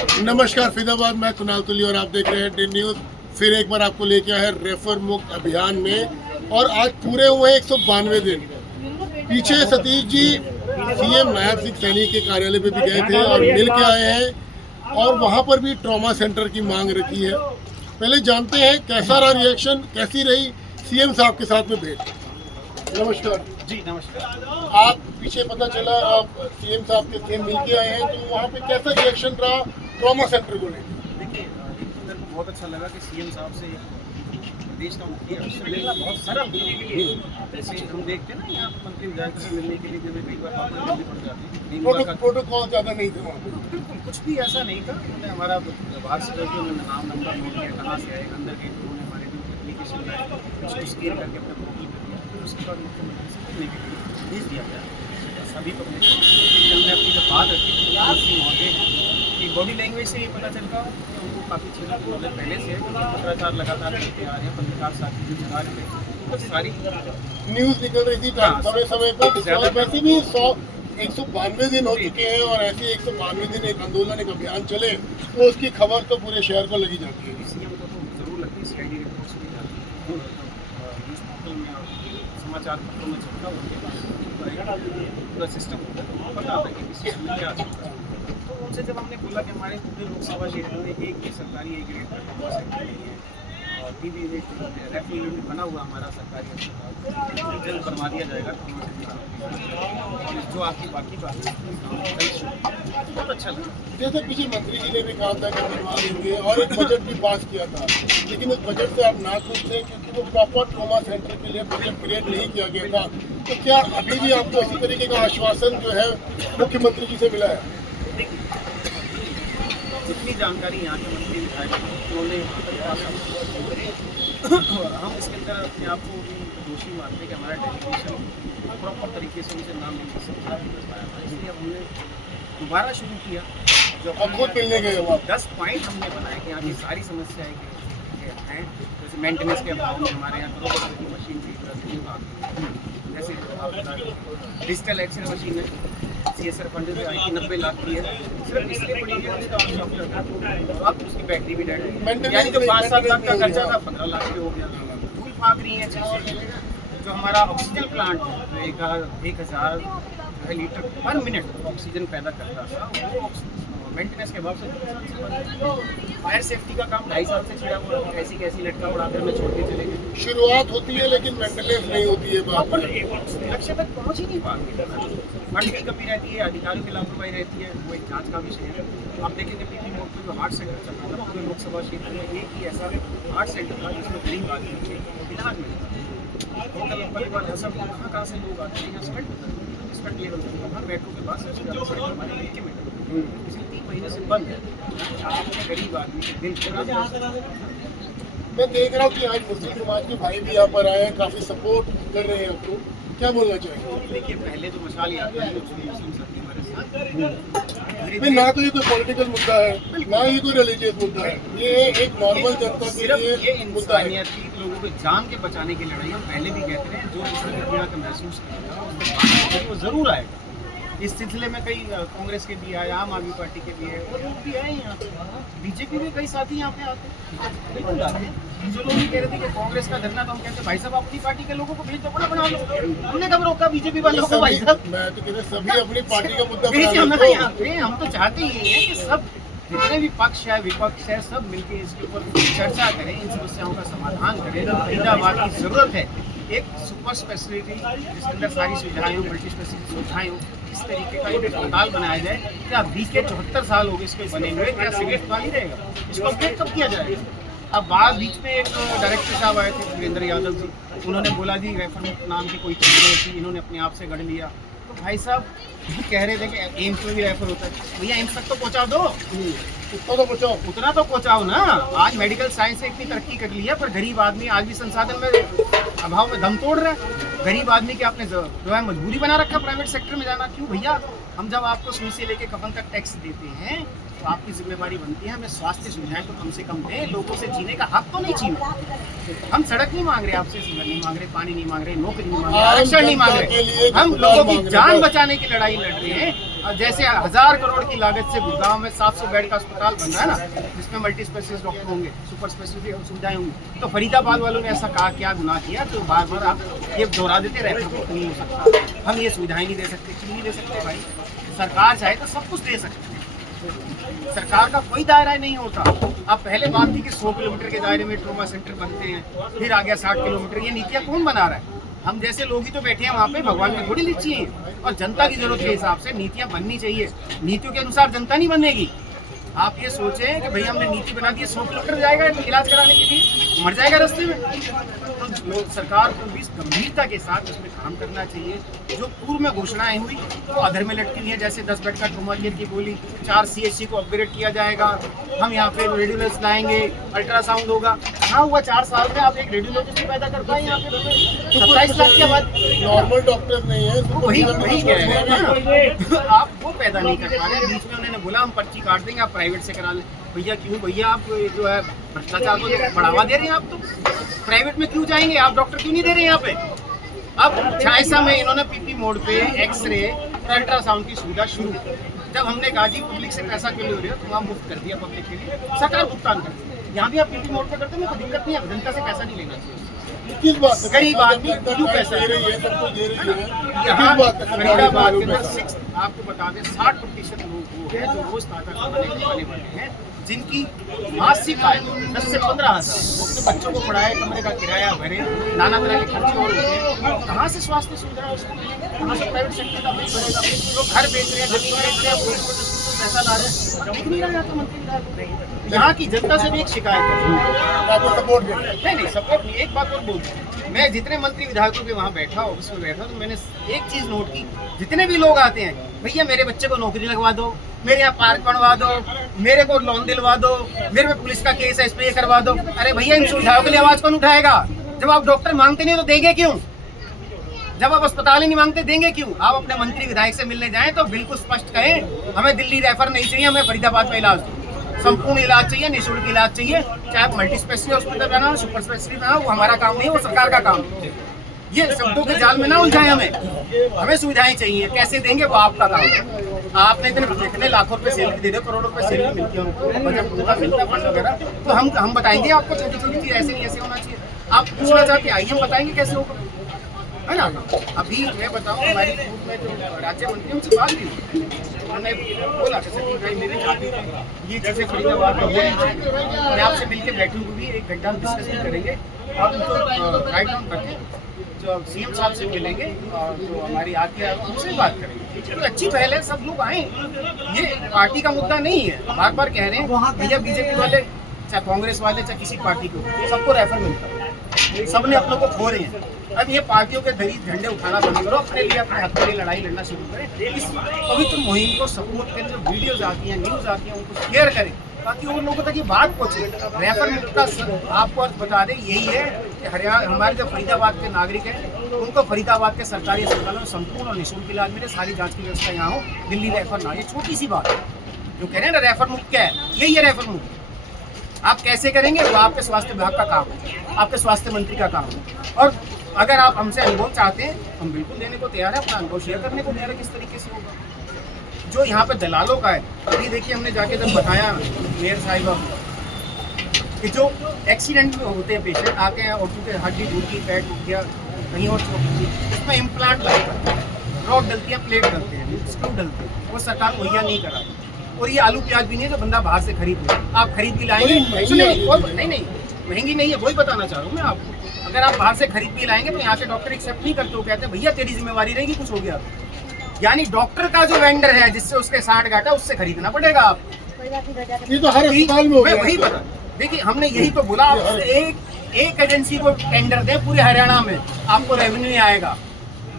नमस्कार फैजाबाद, मैं कुणाल तुली और आप देख रहे हैं डे न्यूज़। फिर एक बार आपको लेके आया है रेफर मुक्त अभियान में और आज पूरे हुए 192 दिन। पीछे सतीश जी सीएम नायब सिंह सैनी के कार्यालय पे भी गए थे और मिल के आए हैं और वहाँ पर भी ट्रॉमा सेंटर की मांग रखी है। पहले जानते हैं कैसा रहा रिएक्शन, कैसी रही सीएम साहब के साथ में भेंट। नमस्कार जी नमस्कार। आप पीछे पता चला आप सीएम साहब के सीएम मिल के आए हैं, तो वहाँ पे कैसा रिएक्शन रहा ट्रॉमा सेंटर को लेकर? देखिए, मेरे को बहुत अच्छा लगा कि सीएम साहब से देश का मुखिया उससे मिलना बहुत सरल है। जैसे हम देखते हैं ना, यहाँ मंत्री विधायक से मिलने के लिए जब कई बार पाबंदी पड़ जाती है, प्रोटोकॉल ज़्यादा नहीं थे वहाँ पे। बिल्कुल कुछ भी ऐसा नहीं था। उन्होंने हमारा व्यवहार से करके उन्होंने नाम नंबर नोट किया, कहाँ से आए, अंदर गए, उन्होंने हमारे जो एप्लीकेशन लाए उसको स्कैन करके अपने मोबाइल में दिया। फिर उसके बाद मुख्यमंत्री से मिलने के लिए भेज दिया गया। सभी पब्लिक हमने अपनी जब बात रखी तो मुख्यमंत्री महोदय की बॉडी लैंग्वेज से ये पता चलता कि उनको काफ़ी चीज़ों को मतलब पहले से पत्राचार लगातार करते आ रहे हैं, पत्रकार साथी जो चला रहे हैं, तो सारी न्यूज़ निकल रही थी समय समय पर। और वैसे भी 192 दिन हो चुके हैं और ऐसे 192 दिन एक आंदोलन, एक अभियान चले तो उसकी खबर तो पूरे शहर को लगी जाती है। सीएम को तो जरूर लगती है, सीआईडी रिपोर्ट्स भी जाती है, न्यूज़ पोर्टल में और समाचार पत्रों में छपता हुआ पूरा सिस्टम होता है, पता आता है कि किसी में क्या चलता है। तो उनसे जब हमने बोला कि हमारे पूरे लोकसभा क्षेत्र में एक भी सरकारी एक ग्रेड का ट्रॉमा सेंटर नहीं है और भी रेफरल यूनिट बना हुआ हमारा सरकारी अस्पताल जल्द बनवा दिया जाएगा और जो आपकी बाकी बात है बहुत अच्छा लगा। जैसे पीछे मंत्री जी ने भी कहा था कि बनवा देंगे और एक बजट भी पास किया था, लेकिन उस बजट से आप नाखुश थे क्योंकि वो प्रॉपर ट्रॉमा सेंटर के लिए बजट क्रिएट नहीं किया गया था। तो क्या अभी भी आपको इसी तरीके का आश्वासन जो है मुख्यमंत्री जी से मिला है? जितनी जानकारी यहाँ के मंत्री विधायक उन्होंने और हम इसके अंदर अपने आप को भी दोषी मानते कि हमारा डेलीगेशन प्रॉपर तरीके से उनसे नाम लेकर समझा नहीं कर पाया था। इसलिए अब हमने दोबारा शुरू किया। जो अब खुद मिलने गए हो आप? 10 पॉइंट हमने बनाए कि यहाँ की सारी समस्याएं हैं। जैसे मेंटेनेंस के अभाव में हमारे यहाँ करोड़ों की मशीन की जैसे डिजिटल एक्सरे मशीन है, CSR फंड से आई थी 90 लाख की है, सिर्फ इसलिए पड़ी है तो अब उसकी बैटरी भी डेड है, यानी जो 5-7 लाख का खर्चा था 15 लाख पे हो गया। धूल फाक रही है चीज़ें। जो हमारा ऑक्सीजन प्लांट है 1000 लीटर पर मिनट ऑक्सीजन पैदा करता था, वो मेंटेनेंस के अभाव से फायर सेफ्टी का काम 2.5 साल से छिड़ा हुआ है। ऐसी कैसी लटका उड़ाकर में छोड़ के चले गए। शुरुआत होती है लेकिन मेंटेनेंस नहीं होती है, प्रॉपर लक्ष्य तक पहुँच ही नहीं पाती। फंड की कमी रहती है, अधिकारियों की लापरवाही रहती है, वो एक जांच का विषय है। आप देखेंगे पीपी मोड पर जो हार्ट सेंटर चल रहा था पूरे लोकसभा क्षेत्र में एक ही ऐसा हार्ट सेंटर था जिसमें गरीब आदमी थे इलाज मिलता परिवार ऐसा कहाँ से लोग आते हैं स्पट लेवल पर मेट्रो के पास सबसे ज़्यादा हमारे इलाके में पिछले 3 महीने से बंद है। गरीब आदमी के दिल मैं देख रहा हूँ कि आज मुस्लिम समाज के भाई भी यहाँ पर आए हैं, काफ़ी सपोर्ट कर रहे हैं आपको, क्या बोलना चाहिए? देखिए, पहले तो मशाल यात्रा है मुस्लिम साथी हमारे साथ, ना तो ये कोई पॉलिटिकल मुद्दा है ना ही कोई रिलीजियस मुद्दा है, ये एक नॉर्मल जनता के लिए ये इंसानियत की लोगों को जान के बचाने की लड़ाई। हम पहले भी कहते हैं जो इस तरह पीड़ा का महसूस करेगा वो जरूर आएगा। इस सिलसिले में कई कांग्रेस के भी आए, आम आदमी पार्टी के भी है और लोग भी आए यहाँ पे, बीजेपी में कई साथी यहाँ पे आते हैं, बिल्कुल आते हैं। जो लोग भी कह रहे थे कि कांग्रेस का धरना, तो हम कहते हैं भाई साहब अपनी पार्टी के लोगों को भेज दो, बना लो। हमने कब रोका बीजेपी वालों को? भाई साहब मैं तो कहते सभी अपनी पार्टी का मुद्दा हम तो चाहते ही हैं कि सब जितने भी पक्ष है विपक्ष है सब मिलके इसके ऊपर चर्चा करें, इन समस्याओं का समाधान करें। फरीदाबाद की जरूरत है एक सुपर स्पेशलिटी जिसके अंदर सारी सुविधाएं हो, मल्टी स्पेशलिटी सुविधाएं हो। इस तरीके का एक अस्पताल बनाया जाए। क्या 74 साल हो गए इसके बने हुए, क्या सिगरेट तो नहीं रहेगा? इसको अपडेट कब किया जाएगा? अब बाद बीच में एक डायरेक्टर साहब आए थे वीरेंद्र यादव जी, उन्होंने बोला जी रेफर नाम की कोई चीज़ नहीं थी, इन्होंने अपने आप से गढ़ लिया। तो भाई साहब कह रहे थे कि एम्स में भी रेफर होता है, भैया एम्स तक तो पहुँचा दो, उतना तो पहुँचाओ ना। आज मेडिकल साइंस ने इतनी तरक्की कर ली है पर गरीब आदमी आज भी संसाधन में अभाव में दम तोड़ रहा है। गरीब आदमी के आपने जो है मजबूरी बना रखा प्राइवेट सेक्टर में जाना। क्यों भैया? हम जब आपको सुई से लेके कफन तक टैक्स देते हैं तो आपकी जिम्मेदारी बनती है हमें स्वास्थ्य सुविधाएं तो कम से कम दें, लोगों से जीने का हक तो नहीं छीने। हम सड़क नहीं मांग रहे आपसे, सिग्नल नहीं मांग रहे, पानी नहीं मांग रहे, नौकरी नहीं मांग रहे, आरक्षण नहीं मांग रहे, हम लोगों की जान बचाने की लड़ाई लड़ रहे हैं। जैसे 1000 करोड़ की लागत से गुड़गांव में 700 बेड का अस्पताल बन रहा है ना, जिसमें मल्टी स्पेशलिस्ट डॉक्टर होंगे, सुपर स्पेशलिस्ट सुविधाएं होंगी, तो फरीदाबाद वालों ने ऐसा कहा क्या गुनाह किया तो बार बार आप ये दोहरा देते रहते हो, नहीं हो सकता, हम ये सुविधाएं नहीं दे सकते, क्यों नहीं दे सकते भाई? सरकार चाहे तो सब कुछ दे सकते हैं, सरकार का कोई दायरा नहीं होता। अब पहले बात थी कि 100 किलोमीटर के दायरे में ट्रॉमा सेंटर बनते हैं, फिर आ गया 60 किलोमीटर, ये नीतियाँ कौन बना रहा है? हम जैसे लोग ही तो बैठे हैं वहाँ पे, भगवान ने थोड़ी लिखी है, और जनता की जरूरत के हिसाब से नीतियाँ बननी चाहिए, नीतियों के अनुसार जनता नहीं बनेगी। आप ये सोचें कि भाई हमने नीति बना दी, 100 किलोमीटर जाएगा इलाज कराने के लिए, मर जाएगा रास्ते में। तो सरकार को भी गंभीरता के साथ इसमें काम करना चाहिए। जो पूर्व में घोषणाएं हुई वो अधर में लटकी हुई है, जैसे 10 बेड का ट्रॉमा केयर की बोली, 4 CHC को अपग्रेड किया जाएगा, हम यहाँ पे रेडियोलॉजिस्ट लाएंगे, अल्ट्रासाउंड होगा। हाँ हुआ 4 साल में आप एक रेडियोलॉजिस्ट पैदा कर पाए यहाँ पे 27 लाख के बाद? नॉर्मल डॉक्टर नहीं है, वही कह रहे हैं ना, आप वो पैदा नहीं कर पा रहे। बीच में उन्होंने बोला हम पर्ची काट देंगे, आप प्राइवेट से करा लें। भैया क्यों भैया, आप जो है भ्रष्टाचार को बढ़ावा दे रहे हैं, आप तो प्राइवेट में क्यों जाएंगे? आप डॉक्टर क्यों नहीं दे रहे हैं यहाँ पे? अब 46 में इन्होंने PP मोड पे एक्सरे और अल्ट्रासाउंड की सुविधा शुरू की। जब हमने कहा जी पब्लिक से पैसा क्यों ले रहे हो, तो वहाँ मुफ्त कर दिया पब्लिक के लिए, सरकार भुगतान कर दी। यहाँ भी आप PP मोड पे करते हैं, कोई दिक्कत नहीं है, जनता से पैसा नहीं लेना चाहिए। किस बात से? गरीब आदमी क्यों पैसा दे रही है, सबको दे रही है, यहाँ किस बात से? फरीदाबाद के अंदर 6 आपको बता दें 60% लोग वो हैं जो रोज ताजा खाने वाले हैं, जिनकी मासिक आय 10 से 15 हज़ार, वो अपने बच्चों को पढ़ाए, कमरे का किराया भरे, नाना तरह के खर्चे और होते हैं। कहाँ से स्वास्थ्य सुविधा उसको मिलेगी? कहाँ से प्राइवेट सेक्टर का बिल भरेगा? लोग घर बेच रहे हैं, जमीन बेच रहे हैं, पैसा ला रहे हैं, दिख नहीं रहा है तो मंत्री विधायक। यहाँ की जनता से भी एक शिकायत है, आपको सपोर्ट कर नहीं सपोर्ट नहीं। एक बात और बोलूँ, मैं जितने मंत्री विधायकों के वहाँ बैठा, ऑफिस में बैठा, तो मैंने एक चीज़ नोट की, जितने भी लोग आते हैं, भैया मेरे बच्चे को नौकरी लगवा दो, मेरे यहाँ पार्क बनवा दो, मेरे को लोन दिलवा दो, मेरे पे पुलिस का केस है इस पे ये करवा दो। अरे भैया इन सुविधाओं के लिए आवाज़ कौन उठाएगा? जब आप डॉक्टर मांगते नहीं तो देंगे क्यों? जब आप अस्पताल ही नहीं मांगते देंगे क्यों? आप अपने मंत्री विधायक से मिलने जाएं तो बिल्कुल स्पष्ट कहें, हमें दिल्ली रेफर नहीं चाहिए, हमें फरीदाबाद में इलाज दो, संपूर्ण इलाज चाहिए, निःशुल्क इलाज चाहिए, चाहे आप मल्टी स्पेशलिस्ट हॉस्पिटल बनाओ, सुपर स्पेशलिस्ट बनाओ, वो हमारा काम नहीं है, वो सरकार का काम है। ये शब्दों के जाल में ना उलझाएं, हमें सुविधाएं चाहिए, कैसे देंगे वो आपका काम है। आपने इतने लाखों रुपए सैलरी दे दो, करोड़ों रुपए सैलरी मिलती है उनको, बजट पूरा मिलता है फंड वगैरह, तो हम बताएंगे आपको छोटी छोटी चीज ऐसे नहीं ऐसे होना चाहिए। आप पूछना चाहते आइए हम बताएंगे कैसे होगा, है ना? अभी मैं बताऊँ, हमारी ग्रुप में जो राज्य मंत्री उनसे बात भी हुई, उन्होंने बोला कि सचिन भाई मेरे ये चीज़ें फरीदाबाद में मैं आपसे मिलकर बैठूंगी भी, 1 घंटा हम डिस्कस भी करेंगे और उनको राइट डाउन करके जो CM साहब से मिलेंगे और जो हमारी आती है उनसे बात करेंगे। तो अच्छी पहल है, सब लोग आए, ये पार्टी का मुद्दा नहीं है। बार बार कह रहे हैं भैया BJP वाले चाहे कांग्रेस वाले चाहे किसी पार्टी को, सबको रेफर मिलता है, सबने अपनों को खो रहे हैं। अब ये पार्टियों के दरी झंडे उठाना बंद करो, अपने लिए अपने हक के लिए लड़ाई लड़ना शुरू करें। इस पवित्र मुहिम को सपोर्ट करें, जो वीडियोज आती हैं, न्यूज़ आती हैं, उनको शेयर करें ताकि उन लोगों तक ये बात पहुँचे। रेफर मुक्त का आपको अर्थ बता दें यही है कि हरियाणा हमारे जो फरीदाबाद के नागरिक हैं उनको फरीदाबाद के सरकारी अस्पतालों में संपूर्ण और निःशुल्क इलाज मिले, सारी जाँच की व्यवस्था यहाँ हो, दिल्ली रेफर ना। ये छोटी सी बात है, जो कह रहे हैं ना रेफर मुक्त क्या है, यही है रेफर मुक्त। आप कैसे करेंगे वो आपके स्वास्थ्य विभाग का काम है, आपके स्वास्थ्य मंत्री का काम है। और अगर आप हमसे अनुभव चाहते हैं हम बिल्कुल देने को तैयार है, अपना अनुभव शेयर करने को तैयार है किस तरीके से होगा। जो यहाँ पे दलालों का है, अभी देखिए हमने जाके जब बताया मेयर साहिबा कि जो एक्सीडेंट में होते हैं पेशेंट आके हैं और क्योंकि हड्डी टूट गई, पैर टूट गया, कहीं और उसमें इम्प्लांट लगता है, रॉड डलती है, प्लेट डलते हैं, स्क्रू डलते हैं, वो सरकार मुहैया नहीं करा। और ये आलू प्याज भी नहीं है जो बंदा बाहर से खरीद ले, आप खरीद भी लाएंगे नहीं महंगी नहीं है, वही बताना चाह रहा हूँ मैं आपको। अगर आप बाहर से खरीद भी लाएंगे तो यहाँ के डॉक्टर एक्सेप्ट नहीं करते, वो कहते हैं भैया तेरी जिम्मेवारी रहेगी, कुछ हो गया। यानी डॉक्टर का जो वेंडर है जिससे उसके 60 घाटा, उससे खरीदना पड़ेगा आपको। ये तो हर अस्पताल में हो गया। वही बता, देखिए हमने यही तो बोला, एक एजेंसी को टेंडर दे पूरे हरियाणा में, आपको रेवेन्यू आएगा।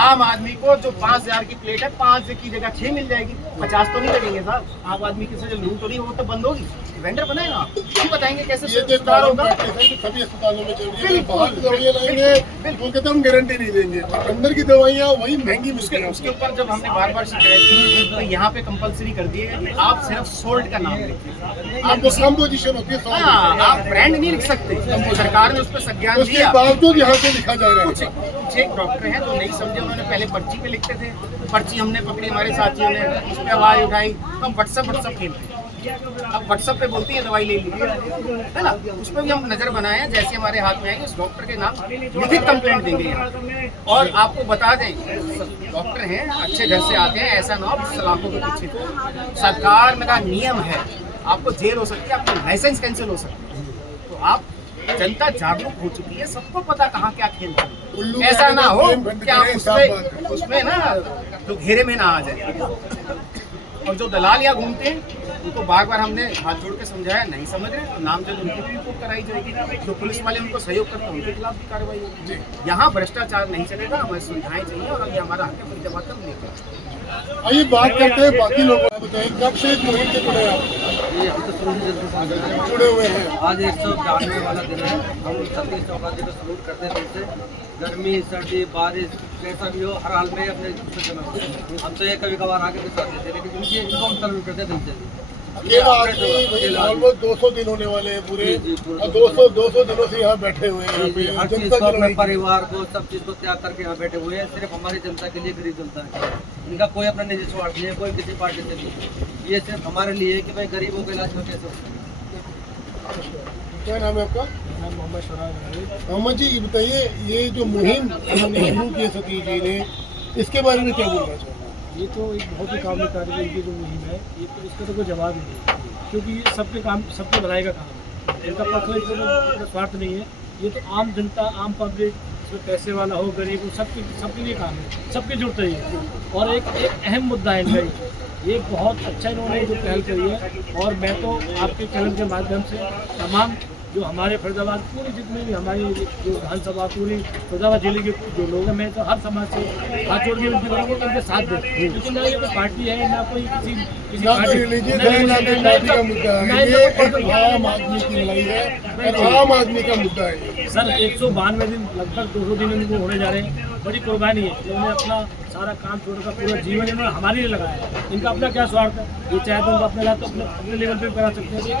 आम आदमी को जो 5000 की प्लेट है 5 की जगह 6 मिल जाएगी, 50 तो नहीं लगेंगे साहब। आम आदमी की जो लूट हो रही है वो तो बंद होगी, वेंडर बनाएगा आप, हम बताएंगे कैसे सुधार होगा। सभी अस्पतालों में चल रही है, बाहर की दवाइयाँ लाएंगे वो कहते हम गारंटी नहीं देंगे, अंदर की दवाइयाँ वही महंगी। उसके ऊपर जब हमने बार बार शिकायत की तो यहाँ पे कंपलसरी कर दिए कि आप सिर्फ सोल्ट का नाम लिखिए, आपको कंपोजिशन होती है, आप ब्रांड नहीं लिख सकते। सरकार ने उस पर संज्ञान उसके बावजूद यहाँ से लिखा जा रहा है। कुछ एक डॉक्टर हैं जो नहीं समझे, उन्होंने पहले पर्ची पे लिखते थे, पर्ची हमने पकड़ी, हमारे साथियों ने उस पर आवाज़ उठाई, तो हम व्हाट्सअप खेलते हैं। अब व्हाट्सअप पे बोलती है दवाई ले लीजिए, है ना, उस पर भी हम नज़र बनाए हैं। जैसे हमारे हाथ में आएंगे उस डॉक्टर के नाम लिखित कंप्लेंट देंगे यहाँ। और आपको बता दें, डॉक्टर हैं, अच्छे घर से आते हैं, ऐसा ना हो सलाखों के पीछे। सरकार का नियम है, आपको जेल हो सकती है, आपका लाइसेंस कैंसिल हो सकता है। तो आप, जनता जागरूक हो चुकी है, सबको पता कहाँ क्या खेल चल रहा है। ऐसा ना हो कि आप उसमें ना तो घेरे में ना आ जाए। और जो दलाल यहाँ घूमते हैं उनको बार बार हमने हाथ जोड़ के समझाया, नहीं समझ रहे तो नामजद उनकी भी रिपोर्ट कराई जाएगी। जो पुलिस वाले उनको सहयोग करते हैं उनके खिलाफ भी कार्रवाई होगी। यहाँ भ्रष्टाचार नहीं चलेगा, हमें सुविधाएं चाहिए और अभी हमारा हक है फरीदाबाद का लेकर। आइए बात करते हैं बाकी लोगों को। बताइए कब से इस मुहिम से जुड़े आप? ये हम तो शुरू से जल्दी से जुड़े हुए हैं। आज 192 वाला दिन है। हम सतीश चौपाटी को सलूट करते हैं दिल से। गर्मी, सर्दी, बारिश कैसा भी हो, हर हाल में अपने हम तो ये कभी कभार आगे के साथ देते हैं, लेकिन इनको हम सलूट करते हैं दिल से। अकेला आदमी ऑलमोस्ट 200 दिन होने वाले हैं पूरे, और 200 दिनों से यहाँ बैठे हुए हैं। हर चीज़ को, अपने परिवार को, सब चीज़ को त्याग करके यहाँ बैठे हुए हैं, सिर्फ हमारी जनता के लिए, गरीब जनता है। इनका कोई अपना निजी स्वार्थ नहीं है, कोई किसी पार्टी से नहीं। ये सिर्फ हमारे लिए है कि भाई गरीबों के इलाज में कैसे हो। क्या नाम है आपका? मोहम्मद जी, ये बताइए, ये जो मुहिम उन्होंने शुरू की है सतीश जी ने, इसके बारे में क्या बोलना चाहिए? ये तो एक बहुत ही काबिल कार्रवाई की जो मुहिम है, ये तो इसका तो कोई जवाब ही नहीं, क्योंकि ये सबके काम, सबके भलाई का काम है। इनका पर्सनल स्वार्थ नहीं है, ये तो आम जनता, आम पब्लिक, इसमें पैसे वाला हो, गरीब हो, सबके लिए काम है, सबके जुड़ते ही। और एक अहम मुद्दा है इनका, ये बहुत अच्छा इन्होंने जो पहल करी है। और मैं तो आपके चैनल के माध्यम से तमाम जो हमारे फरीदाबाद पूरी जितने भी हमारी जो विधानसभा पूरी फरीदाबाद जिले के जो लोग हैं, मैं तो हर समाज से हाथ जोड़ के विनती करूँगा कि उनके साथ दें, क्योंकि ना ये कोई पार्टी है, ना कोई किसी रिलीजियस है, ना कोई पार्टी का मुद्दा है। ये एक आम आदमी की लड़ाई है और आम आदमी का मुद्दा है। सर 192 दिन, लगभग 200 दिन इनको होने जा रहे हैं। बड़ी कुर्बानी है, इन्होंने अपना सारा काम छोड़कर पूरा जीवन इन्होंने हमारे लिए लगाया। इनका अपना क्या स्वार्थ है? ये चाहे तो उनको अपने लाइफ तो अपने लेवल पे करा सकते हैं। ये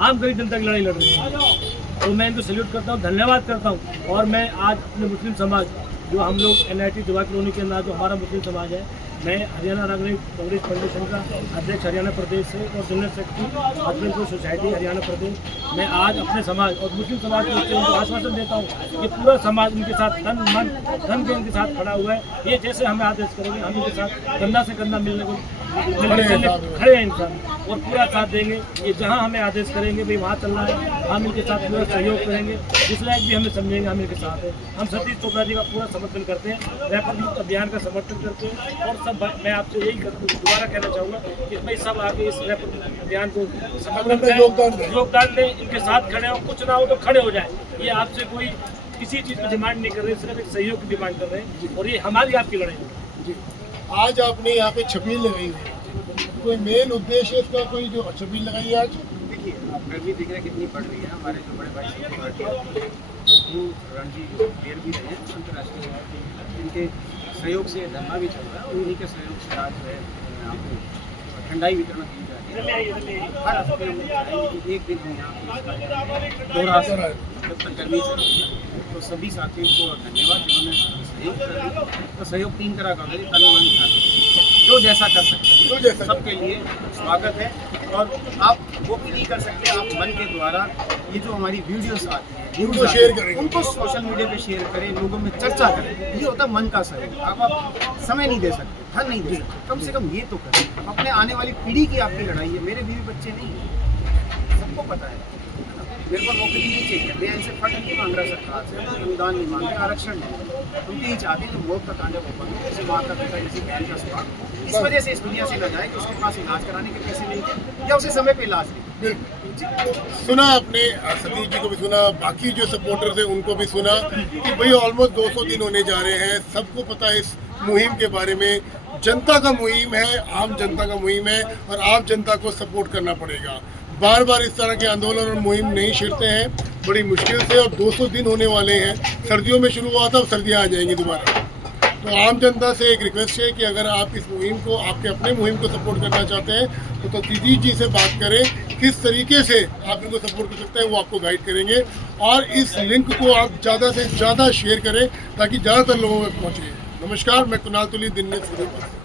आम गरीब जनता की लड़ाई लड़ रहे हैं, तो मैं इनको सैल्यूट करता हूँ, धन्यवाद करता हूँ। और मैं आज अपने मुस्लिम समाज, जो हम लोग NIT दुआ कॉलोनी के अंदर जो हमारा मुस्लिम समाज है, मैं हरियाणा नागरिक कांग्रेस फाउंडेशन का अध्यक्ष हरियाणा प्रदेश से और general secretary husband society Haryana प्रदेश। मैं आज अपने समाज और मुस्लिम समाज को उनको आश्वासन देता हूँ कि पूरा समाज उनके साथ तन मन धन के उनके साथ खड़ा हुआ है। ये जैसे हमें आदेश करेंगे, हम इनके साथ कंधा से कंधा मिलने को खड़े हैं इंसान, और पूरा साथ देंगे। ये जहाँ हमें आदेश करेंगे भाई वहाँ चलना है, हम इनके साथ पूरा सहयोग करेंगे। जिस लायक भी हमें समझेंगे, हम इनके साथ हैं। हम सतीश चोपड़ा जी का पूरा समर्थन करते हैं, रैपर मुक्त अभियान का समर्थन करते हैं। और सब मैं आपसे यही दोबारा कहना चाहूँगा कि भाई सब आके इस रैपर मुक्त अभियान को समर्थन करें, योगदान दें, इनके साथ खड़े हों। कुछ ना हो तो खड़े हो जाए। ये आपसे कोई किसी चीज़ की डिमांड नहीं कर रहे, सिर्फ एक सहयोग की डिमांड कर रहे हैं, और ये हमारी आपकी लड़ाई है। आज आपने यहाँ पे छबील लगाई है, कोई मेन उद्देश्य इसका, कोई जो छबील लगाई है आज? देखिए, आप गर्मी दिख रहे हैं कितनी बढ़ रही है। हमारे जो बड़े भाई जो रणजी देर भी रहे हैं अंतर्राष्ट्रीय, इनके सहयोग से धरना भी चल रहा है, और उन्हीं के सहयोग से आज जो है आपको ठंडाई वितरण की जा रही है। हर हफ्ते हम एक दिन हम यहाँ दोहरा जब तक गर्मी चल रही है। तो सभी साथियों को धन्यवाद जिन्होंने सहयोग कर। तो सहयोग 3 तरह का होता है, तन मन धन, जो जैसा कर सकते हैं, सबके लिए स्वागत है। और आप वो भी नहीं कर सकते, आप मन के द्वारा ये जो हमारी वीडियोस आती हैं उनको शेयर करें, उनको सोशल मीडिया पे शेयर करें, लोगों में चर्चा करें। ये होता है मन का सहयोग। आप समय नहीं दे सकते, धन नहीं दे सकते, कम से कम ये तो करें। अपने आने वाली पीढ़ी की आपकी लड़ाई है, मेरे बीवी बच्चे नहीं हैं, सबको पता है। मेरे को नौकरी नहीं चाहिए, मैं इनसे फंड नहीं मांग रहा सरकार से, अनुदान नहीं मांग रहा, आरक्षण नहीं। उनके ही चाहते हैं कि मौत का तांडव हो पाए, किसी माँ का पिता, किसी बहन का स्वास्थ्य इस वजह से इस दुनिया से न जाए कि उसके पास इलाज कराने के पैसे नहीं थे या उसे समय पे इलाज नहीं। सुना आपने, सतीश जी को भी सुना, बाकी जो सपोर्टर्स हैं उनको भी सुना कि भाई ऑलमोस्ट 200 दिन होने जा रहे हैं। सबको पता है इस मुहिम के बारे में, जनता का मुहिम है, आम जनता का मुहिम है, और आम जनता को सपोर्ट करना पड़ेगा। बार बार इस तरह के आंदोलन और मुहिम नहीं छिड़ते हैं, बड़ी मुश्किल से। और 200 दिन होने वाले हैं, सर्दियों में शुरू हुआ था, अब सर्दियाँ आ जाएंगी दोबारा। तो आम जनता से एक रिक्वेस्ट है कि अगर आप इस मुहिम को, आपके अपने मुहिम को सपोर्ट करना चाहते हैं तो सतीश जी से बात करें, किस तरीके से आप इनको सपोर्ट कर सकते हैं वो आपको गाइड करेंगे। और इस लिंक को आप ज़्यादा से ज़्यादा शेयर करें ताकि ज़्यादातर लोगों तक पहुँचे। नमस्कार, मैं कुणाल तुली, दिन न्यूज़।